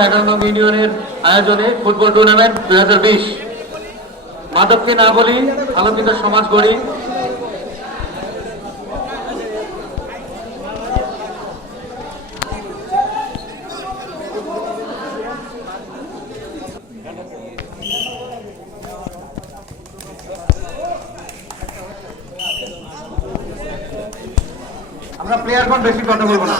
11 নং ইউনিয়নের আয়োজনে ফুটবল টুর্নামেন্ট 2020। মাদককে না বলি, আলোকিত সমাজ গড়ি। আমরা প্লেয়ারগণ বেশি কথা বলবো না।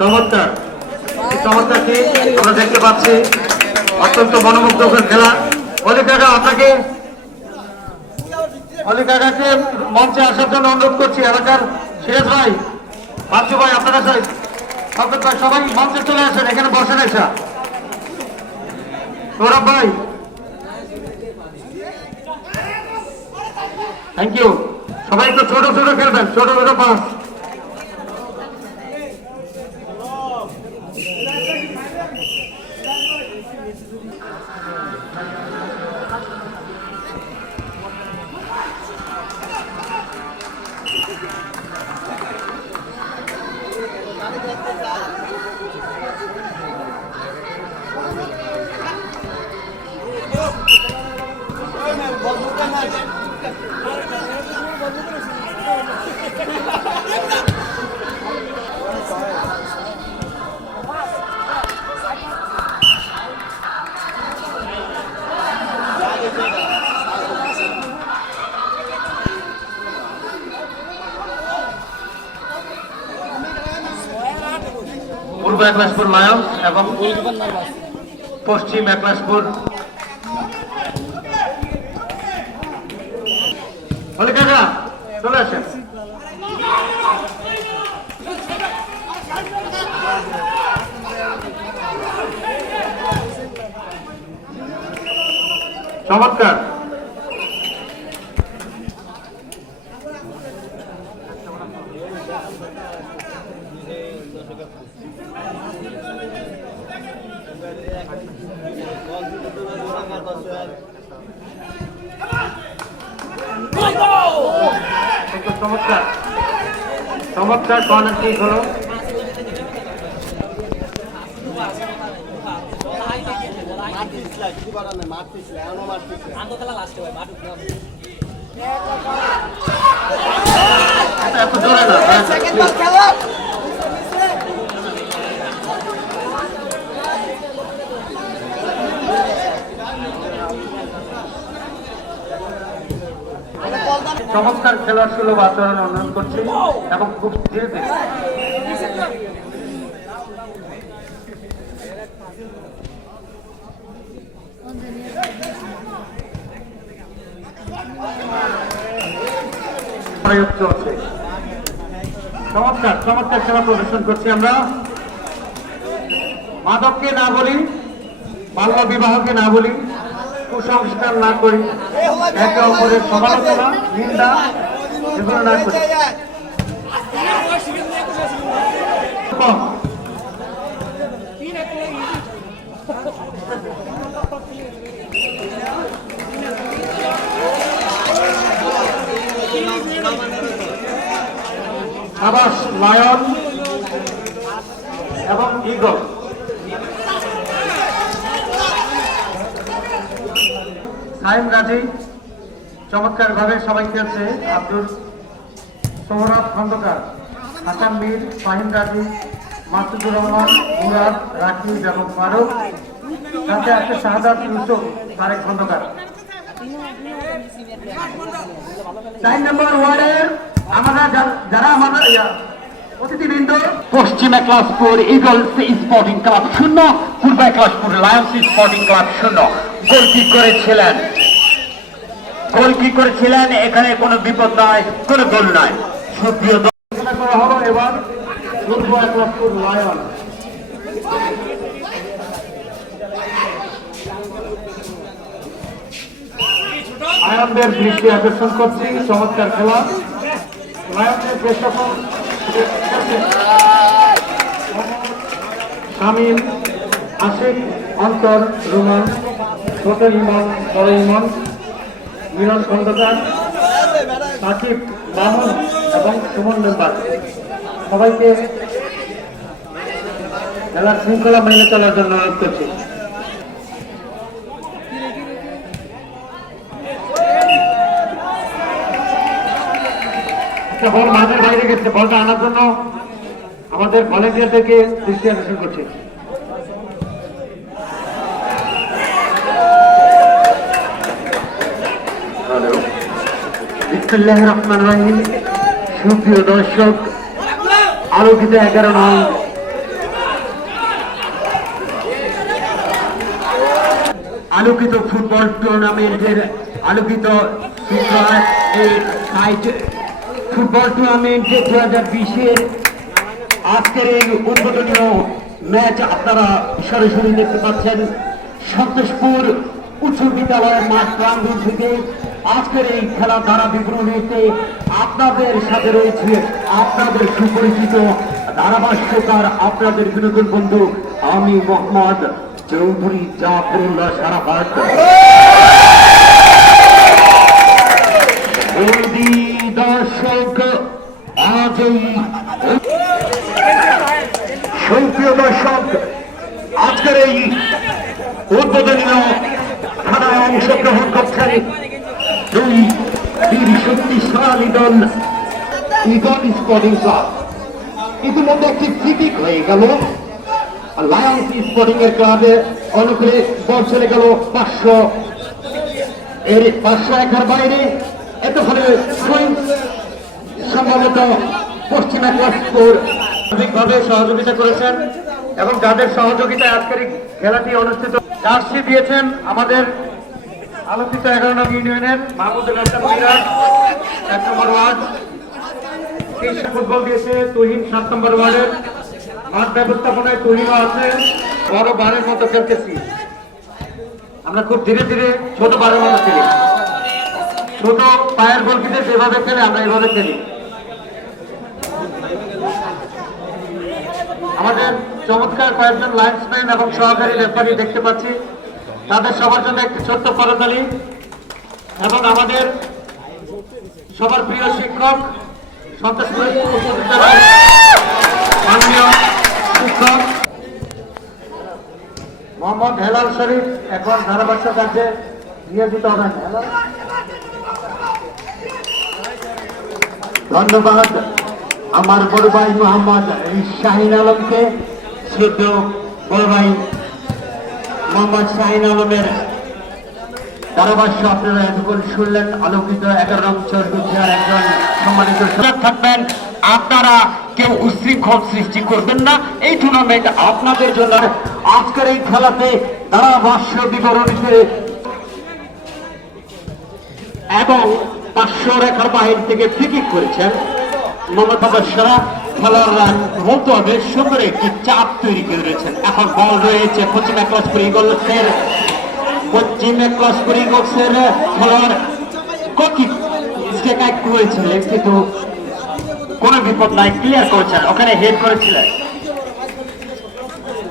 চমৎকার চমৎকার কি আমরা দেখতে পাচ্ছি, অত্যন্ত মনোমুগ্ধকর খেলা। অলি কাকা আপনাকে, অলি কাকাকে মঞ্চে আসার জন্য অনুরোধ করছি। এলাকার সিরাজ ভাই, বাচ্চু ভাই, আপনারা শওকত ভাই, সবাই মঞ্চে চলে আসেন, এখানে বসেন। এসা সৌরভ ভাই, থ্যাংক ইউ। সবাই তো ছোট ছোট খেলবেন, ছোট ছোট পাস। পূর্ব একলাশপুর লায়ন্স এবং পশ্চিম একলাশপুর। অলি কাকা চলে আসেন। চমৎকার চমৎকার চমৎকার কর্নার কিক হলো। এত জোরে না, চমৎকার খেলার সুলভ আচরণ অনুরোধ করছি এবং খুব ধীরে ধীরে। চলছে চমৎকার চমৎকার খেলা প্রদর্শন করছি আমরা। মাদককে না বলি, বাল্য বিবাহকে না বলি, কুসংস্কার না করি, একে অপরের সমালোচনা নিন্দা এগুলো না করি। আবাস লায়ন এবং ঈগল। সাইম গাজী চমৎকার ভাবে সবাই খেলছে। আব্দুল সোহরাব খন্দকার হাসান মীর, ফাহিম রাজি, মাসুদুর রহমান, মুরাদ, রাকিব এবং ফারুক, সাথে আছে শাহাদাত ইউসুফ, তারেক খন্দকার। 4 নম্বর ওয়ার্ডের আমরা যারা আমাদের অতিথিবৃন্দ, পশ্চিম একলাসপুর ইগলস স্পোর্টিং ক্লাব 0, পূর্ব একলাসপুর লায়ন্স স্পোর্টিং ক্লাব 0। গোল কি করেছিলেন এখানে কোনো বিপদ নয়, কোনো গোল নয়। সুপ্রিয় ঘোষণা করা হলো এবার পূর্ব একলাসপুর লায়ন। লায়নদের দৃষ্টি আকর্ষণ করছি, চমৎকার খেলা। লায়নদের প্রেক্ষাপট শামীম, আশিক, অন্তর, রুমান, ছোট ইমন, বড় ইমন, মিলন খন্দকার, সাকিব, মামুন এবং সুমন মেম্বার, সবাইকে খেলার শৃঙ্খলা মেনে চলার জন্য অনুরোধ করছি। বল মাঠের বাইরে গেছে, বলটা আনার জন্য আমাদের ভলেন্টিয়ারদেরকে দৃষ্টি আকর্ষণ করছে। বিসমিল্লাহির রহমানির রহিম। সুপ্রিয় দর্শক, আলোকিত 11 নং আলোকিত ফুটবল টুর্নামেন্টের আলোকিত ফুটবল টুর্নামেন্ট 2020-এর আজকের এই উদ্বোধনীয় ম্যাচ আপনারা সরাসরি দেখতে পাচ্ছেন সন্তোষপুর উচ্চ বিদ্যালয়ের মাঠ প্রাঙ্গণ থেকে। আজকের এই খেলা ধারা বিবরণীতে আপনাদের সাথে রয়েছে আপনাদের সুপরিচিত ধারাভাষ্যকার, আপনাদের বিনোদন বন্ধু আমি মোহাম্মদ চৌধুরী জাফরুল্লাহ সারাফাত। দর্শক, আজ সুপ্রিয় দর্শক, আজকের এই উদ্বোধনীয় খেলায় অংশগ্রহণ করছেন দুই বীর শক্তিশালী দল ইগল স্পোর্টিং ক্লাব। ইতিমধ্যে একটি ফ্রি কিক হয়ে গেল লায়ন্স স্পোর্টিং এর ক্লাবে, অনুকূলে বল চলে গেল 500 একার বাইরে। এত ফলে সম্ভবত পশ্চিম একলাসপুর সার্বিকভাবে সহযোগিতা করেছেন এবং যাদের সহযোগিতায় আজকের এই খেলাটি অনুষ্ঠিত। জার্সি দিয়েছেন আমাদের আলোচিত 11 নং ইউনিয়নের মাহমুদুল হাসান মিরাজ 1 নম্বর ওয়ার্ড। ফুটবল দিয়েছে তুহিন 7 নম্বর ওয়ার্ডের। মাঠ ব্যবস্থাপনায় তুহিনও আছে। বড় বারের মতো খেলতেছি আমরা, খুব ধীরে ধীরে ছোট বারের মতো খেলি। ছোট পায়ের গোলকিতে যেভাবে খেলে আমরা এভাবে খেলি। আমাদের চমৎকার কয়েকজন লাইন্সম্যান এবং সহকারী রেফারি দেখতে পাচ্ছি, তাদের সবার জন্য একটি ছোট্ট করতালি। এবং আমাদের সবার প্রিয় শিক্ষক সন্তোষপুর উচ্চ বিদ্যালয়ের মাননীয় শিক্ষক মোহাম্মদ হেলাল শরীফ এখন ধারাভাষ্য কার্যে নিয়োজিত হবেন। ধন্যবাদ আমার বড় ভাই মোহাম্মদ শাহিন আলমকে। শ্রদ্ধ বড় ভাই মোহাম্মদ শাহিন আলমের ধারাভাষ্য আপনারা এতক্ষণ শুনলেন। আলোকিত 11 নং চরগুচ্ছার একজন সম্মানিত সদস্য থাকবেন। আপনারা কেউ উশৃঙ্খল সৃষ্টি করবেন না, এই টুর্নামেন্ট আপনাদের জন্য। আজকের এই খেলাতে ধারাভাষ্য বিবরণীতে এবং 500 রেখার বাহির থেকে ফ্রি কিক করেছেন মোহাম্মদ বাদশাহ। খেলোয়াড়রা বলতে হবে সুন্দর একটি চাপ তৈরি করে রয়েছেন। এখন বল রয়েছে পশ্চিম একলাসপুর ইগলসের খেলোয়াড় কিক স্টেক করেছিলেন, কিন্তু কোনো বিপদ নাই, ক্লিয়ার করেছেন, ওখানে হেড করেছিলেন।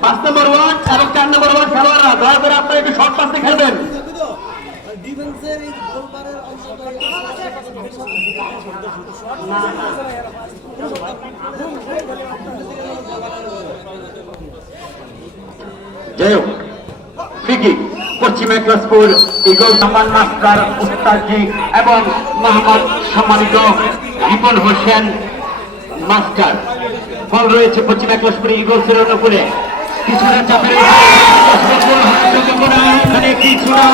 5 নম্বর ওয়ার্ড এবং 4 নম্বর ওয়ার্ড খেলোয়াড়রা দয়া করে আপনারা একটু শর্ট পাসে খেলবেন। যাই হোক, ফ্রি পশ্চিম একলাসপুর ইগল সামান মাস্টার উস্তাদজি এবং মোহাম্মদ সম্মানিত রিপন হোসেন মাস্টার ফল রয়েছে পশ্চিম একলাশপুরে ইগলসের অনুকূলে কিছুটা চাপের এখানে কিছুটা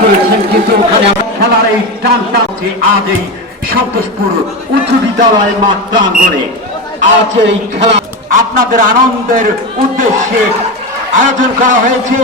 করেছেন কিন্তু ওখানে খেলার এই টানটা হচ্ছে আজ এই সন্তোষপুর উচ্চ বিদ্যালয় মাঠ প্রাঙ্গণে আজ এই খেলা আপনাদের আনন্দের উদ্দেশ্যে আয়োজন করা হয়েছে।